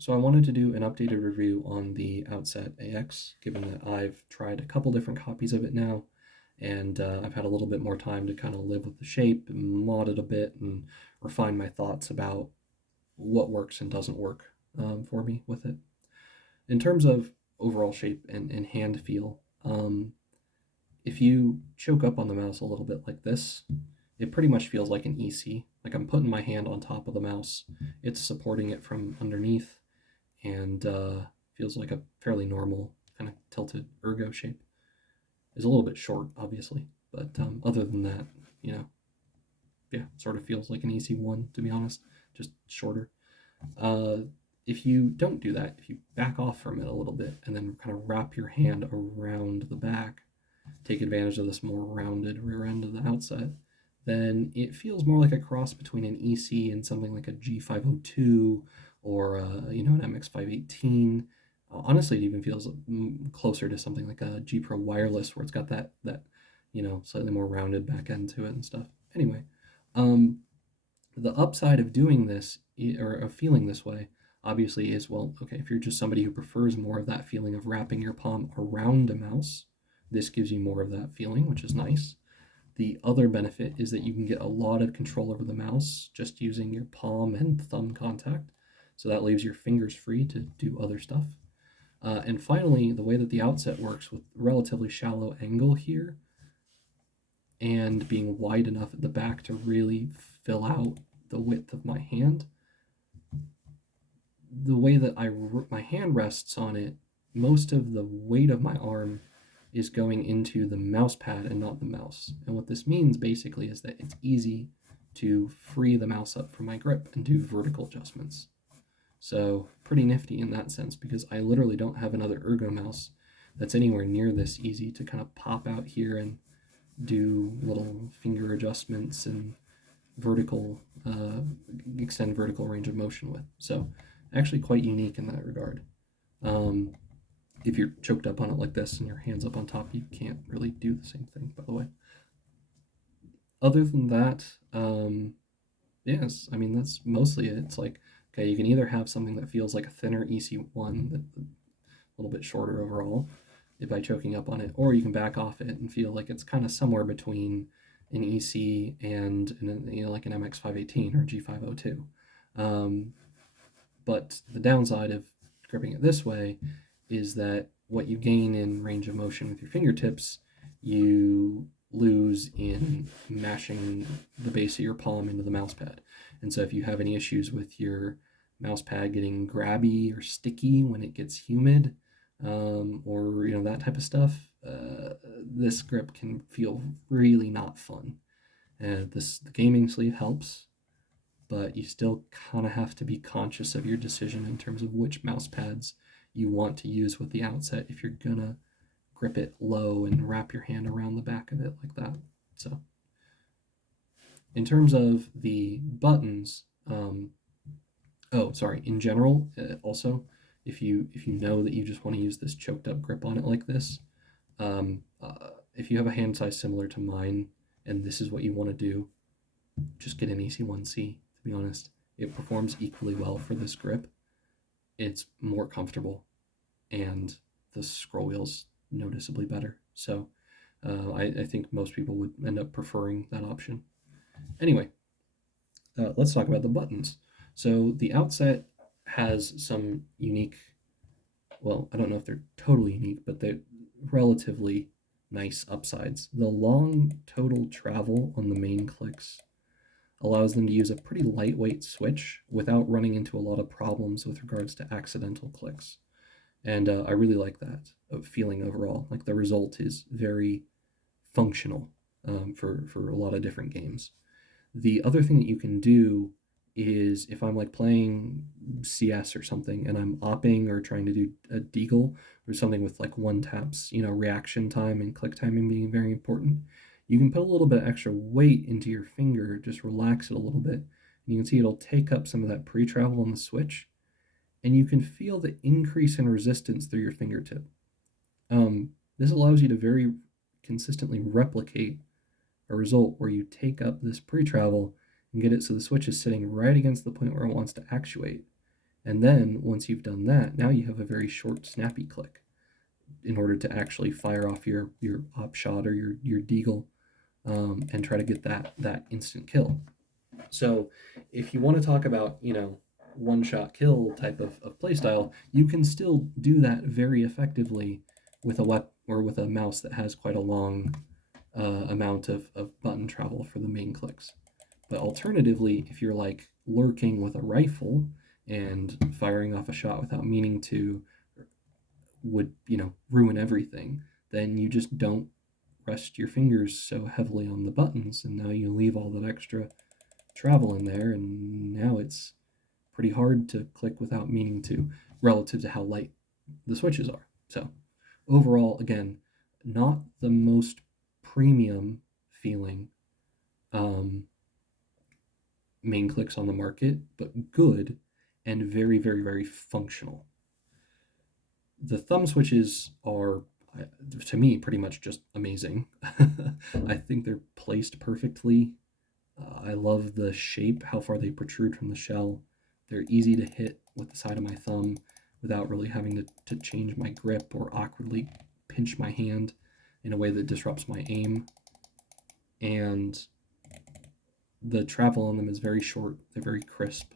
So I wanted to do an updated review on the Outset AX, given that I've tried a couple different copies of it now, and I've had a little bit more time to kind of live with the shape and mod it a bit and refine my thoughts about what works and doesn't work for me with it. In terms of overall shape and hand feel, if you choke up on the mouse a little bit like this, it pretty much feels like an EC. Like I'm putting my hand on top of the mouse, it's supporting it from underneath, and feels like a fairly normal kind of tilted ergo shape. Is a little bit short, obviously, but other than that, you know, yeah, sort of feels like an EC1 to be honest, just shorter. Uh, if you don't do that, if you back off from it a little bit and then kind of wrap your hand around the back, take advantage of this more rounded rear end of the Outset, then it feels more like a cross between an EC and something like a G502 or an MX518. Honestly, it even feels closer to something like a G Pro Wireless, where it's got that slightly more rounded back end to it and stuff. Anyway, um, the upside of doing this or of feeling this way obviously is, well, okay, if you're just somebody who prefers more of that feeling of wrapping your palm around a mouse, this gives you more of that feeling, which is nice. The other benefit is that you can get a lot of control over the mouse just using your palm and thumb contact. So that leaves your fingers free to do other stuff. And finally, the way that the Outset works with relatively shallow angle here and being wide enough at the back to really fill out the width of my hand, the way that my hand rests on it, most of the weight of my arm is going into the mouse pad and not the mouse. And what this means basically is that it's easy to free the mouse up from my grip and do vertical adjustments. So pretty nifty in that sense, because I literally don't have another ergo mouse that's anywhere near this easy to kind of pop out here and do little finger adjustments and vertical extend vertical range of motion with. So actually quite unique in that regard. If you're choked up on it like this and your hands up on top, you can't really do the same thing, by the way. Other than that, yes, I mean, that's mostly it. It's like, okay, you can either have something that feels like a thinner EC1, that a little bit shorter overall, by choking up on it, or you can back off it and feel like it's kind of somewhere between an EC and like an MX518 or G502. But the downside of gripping it this way is that what you gain in range of motion with your fingertips, you lose in mashing the base of your palm into the mouse pad. And so if you have any issues with your mouse pad getting grabby or sticky when it gets humid, or that type of stuff, this grip can feel really not fun. The gaming sleeve helps, but you still kind of have to be conscious of your decision in terms of which mouse pads you want to use with the Outset if you're gonna grip it low and wrap your hand around the back of it like that. So in terms of the buttons, in general, also, if you know that you just want to use this choked up grip on it like this, if you have a hand size similar to mine and this is what you want to do, just get an EC1C. To be honest, it performs equally well for this grip. It's more comfortable, and the scroll wheel's noticeably better. So I think most people would end up preferring that option. Anyway, let's talk about the buttons. So the Outset has some unique, well, I don't know if they're totally unique, but they're relatively nice upsides. The long total travel on the main clicks allows them to use a pretty lightweight switch without running into a lot of problems with regards to accidental clicks. And I really like that feeling overall. Like the result is very functional for a lot of different games. The other thing that you can do is if I'm like playing CS or something and I'm opping or trying to do a deagle or something with like one taps, reaction time and click timing being very important, you can put a little bit extra weight into your finger, just relax it a little bit. And you can see it'll take up some of that pre-travel on the switch, and you can feel the increase in resistance through your fingertip. This allows you to very consistently replicate a result where you take up this pre-travel and get it so the switch is sitting right against the point where it wants to actuate. And then once you've done that, now you have a very short, snappy click in order to actually fire off your op shot or your deagle, and try to get that instant kill. So if you want to talk about, one shot kill type of playstyle, you can still do that very effectively with a weapon or with a mouse that has quite a long amount of button travel for the main clicks. But alternatively, if you're like lurking with a rifle and firing off a shot without meaning to would, ruin everything, then you just don't rest your fingers so heavily on the buttons, and now you leave all that extra travel in there, and now it's pretty hard to click without meaning to, relative to how light the switches are. So, overall, again, not the most premium feeling um, main clicks on the market, but good and very, very, very functional. The thumb switches are, to me, pretty much just amazing. I think they're placed perfectly. I love the shape, how far they protrude from the shell. They're easy to hit with the side of my thumb without really having to change my grip or awkwardly pinch my hand in a way that disrupts my aim. And the travel on them is very short, they're very crisp.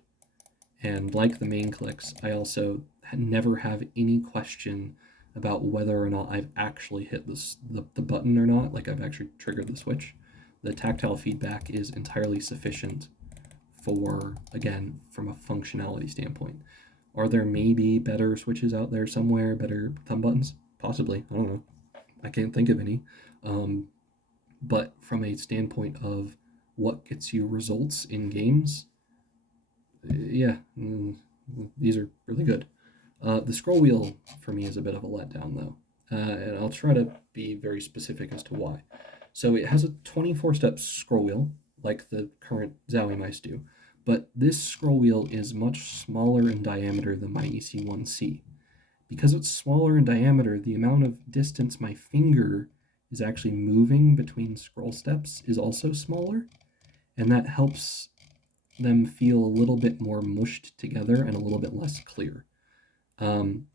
And like the main clicks, I also never have any question about whether or not I've actually hit the button or not, like I've actually triggered the switch. The tactile feedback is entirely sufficient for, again, from a functionality standpoint. Are there maybe better switches out there somewhere, better thumb buttons? Possibly. I don't know. I can't think of any. Um, but from a standpoint of what gets you results in games, yeah, these are really good. The scroll wheel for me is a bit of a letdown, though, and I'll try to be very specific as to why. So it has a 24-step scroll wheel, like the current Zowie mice do, but this scroll wheel is much smaller in diameter than my EC1C. Because it's smaller in diameter, the amount of distance my finger is actually moving between scroll steps is also smaller, and that helps them feel a little bit more mushed together and a little bit less clear.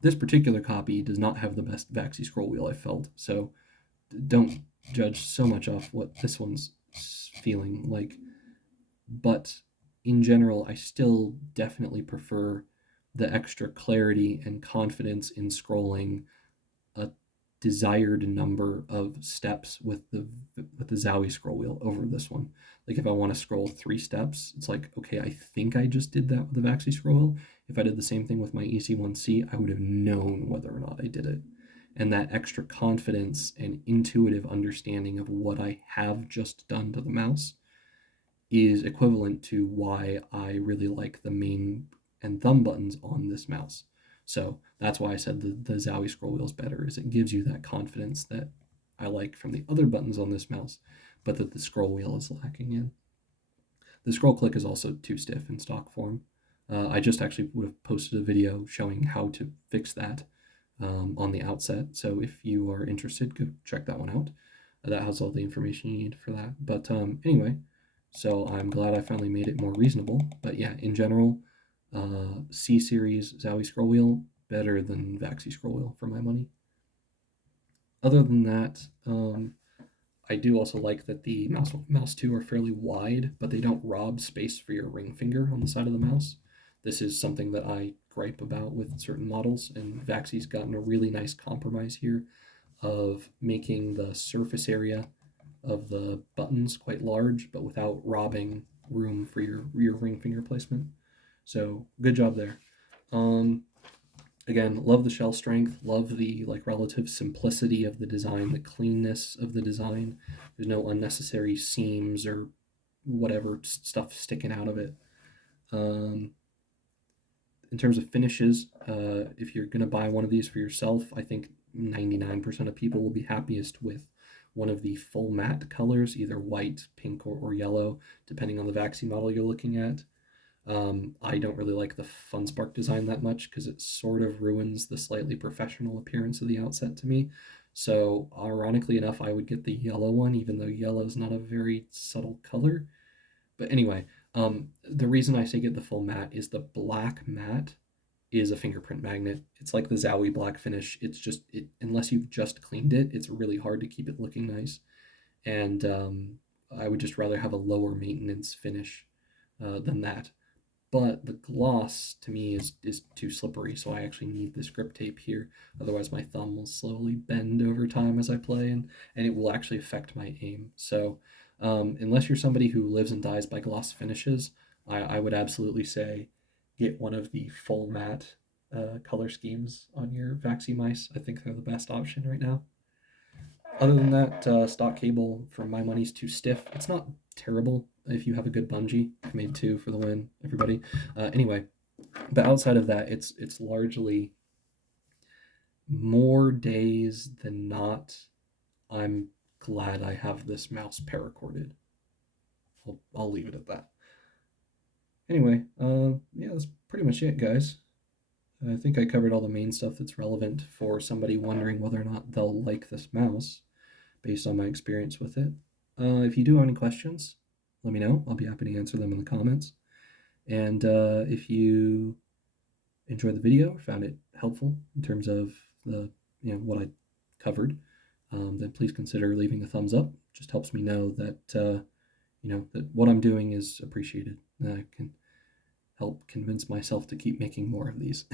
This particular copy does not have the best Vaxee scroll wheel, I felt, so don't judge so much off what this one's feeling like. But in general, I still definitely prefer the extra clarity and confidence in scrolling a desired number of steps with the Zowie scroll wheel over this one. Like if I want to scroll 3 steps, it's like, okay, I think I just did that with the Vaxee scroll wheel. If I did the same thing with my EC1C, I would have known whether or not I did it. And that extra confidence and intuitive understanding of what I have just done to the mouse is equivalent to why I really like the main and thumb buttons on this mouse. So that's why I said the Zowie scroll wheel is better, is it gives you that confidence that I like from the other buttons on this mouse, but that the scroll wheel is lacking in. The scroll click is also too stiff in stock form. I just actually would have posted a video showing how to fix that on the Outset. So if you are interested, go check that one out. That has all the information you need for that. But anyway, so I'm glad I finally made it more reasonable. But yeah, in general, C series Zowie scroll wheel better than Vaxee scroll wheel for my money. Other than that, I do also like that the mouse 2 are fairly wide, but they don't rob space for your ring finger on the side of the mouse. This is something that I gripe about with certain models, and Vaxee's gotten a really nice compromise here of making the surface area of the buttons quite large, but without robbing room for your ring finger placement. So good job there. Um, Again, love the shell strength, love the like relative simplicity of the design, the cleanness of the design. There's no unnecessary seams or whatever stuff sticking out of it. Um, in terms of finishes, if you're going to buy one of these for yourself, I think 99% of people will be happiest with one of the full matte colors, either white, pink, or yellow, depending on the Vaxee model you're looking at. I don't really like the FunSpark design that much because it sort of ruins the slightly professional appearance of the Outset to me. So, ironically enough, I would get the yellow one, even though yellow is not a very subtle color. But anyway, the reason I say get the full matte is the black matte is a fingerprint magnet. It's like the Zowie black finish. It's just unless you've just cleaned it, it's really hard to keep it looking nice. And I would just rather have a lower maintenance finish than that. But the gloss to me is too slippery, so I actually need this grip tape here. Otherwise, my thumb will slowly bend over time as I play, and it will actually affect my aim. So, unless you're somebody who lives and dies by gloss finishes, I would absolutely say get one of the full matte color schemes on your Vaxee mice. I think they're the best option right now. Other than that, stock cable for my money's too stiff. It's not terrible if you have a good bungee. I made two for the win, everybody. Anyway, but outside of that, it's largely more days than not. I'm glad I have this mouse paracorded. I'll leave it at that. Anyway, yeah, that's pretty much it, guys. I think I covered all the main stuff that's relevant for somebody wondering whether or not they'll like this mouse based on my experience with it. If you do have any questions, let me know. I'll be happy to answer them in the comments. And if you enjoyed the video, found it helpful in terms of the what I covered, then please consider leaving a thumbs up. It just helps me know that that what I'm doing is appreciated. I can help convince myself to keep making more of these.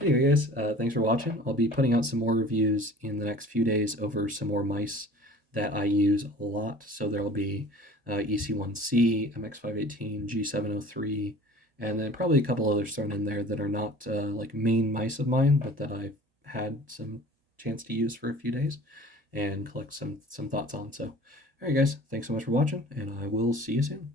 Anyway, guys, thanks for watching. I'll be putting out some more reviews in the next few days over some more mice that I use a lot. So there'll be EC1C, MX518, G703, and then probably a couple others thrown in there that are not like main mice of mine, but that I've had some chance to use for a few days and collect some thoughts on. So, all right, guys, thanks so much for watching, and I will see you soon.